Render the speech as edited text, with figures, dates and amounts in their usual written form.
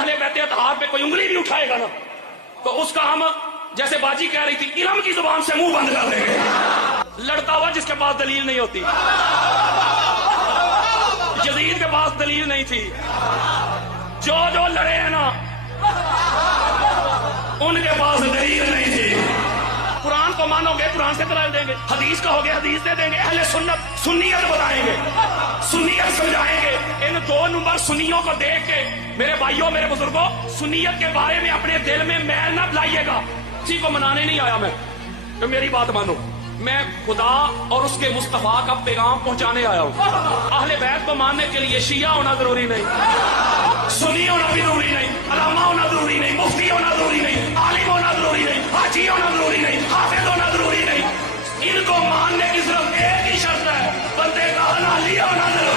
अहले बैत अतहार पे कोई उंगली भी उठाएगा ना तो उसका हम, जैसे बाजी कह रही थी, इलम की जुबान से मुंह बंद कर देंगे। लड़ता हुआ जिसके पास दलील नहीं होती, यजीद के पास दलील नहीं थी, जो जो लड़े हैं ना उनके पास दलील नहीं थी। कुरान को मानोगे कुरान से दलाल देंगे, हदीस कहोगे हदीस दे देंगे, अहले सुन्नत सुन्नियत बताएंगे, सुन्नियत समझाएंगे। इन 2 नंबर सुन्नियों को देख के मेरे भाइयों मेरे बुजुर्गों, सुन्नियत के बारे में अपने दिल में मैल न लाइएगा। किसी को मनाने नहीं आया मैं, तो मेरी बात मानो, मैं खुदा और उसके मुस्तफा का पैगाम पहुंचाने आया हूँ। अहले बैत को मानने के लिए शिया होना जरूरी नहीं, सुन्नी होना भी जरूरी नहीं, अलामा होना जरूरी नहीं, मुफ्ती होना जरूरी नहीं, आलिम होना जरूरी नहीं, हाजी होना जरूरी नहीं, हाफिज होना जरूरी नहीं। इनको मानने की सिर्फ एक ही शर्त है, बंदे का हलाली होना जरूरी।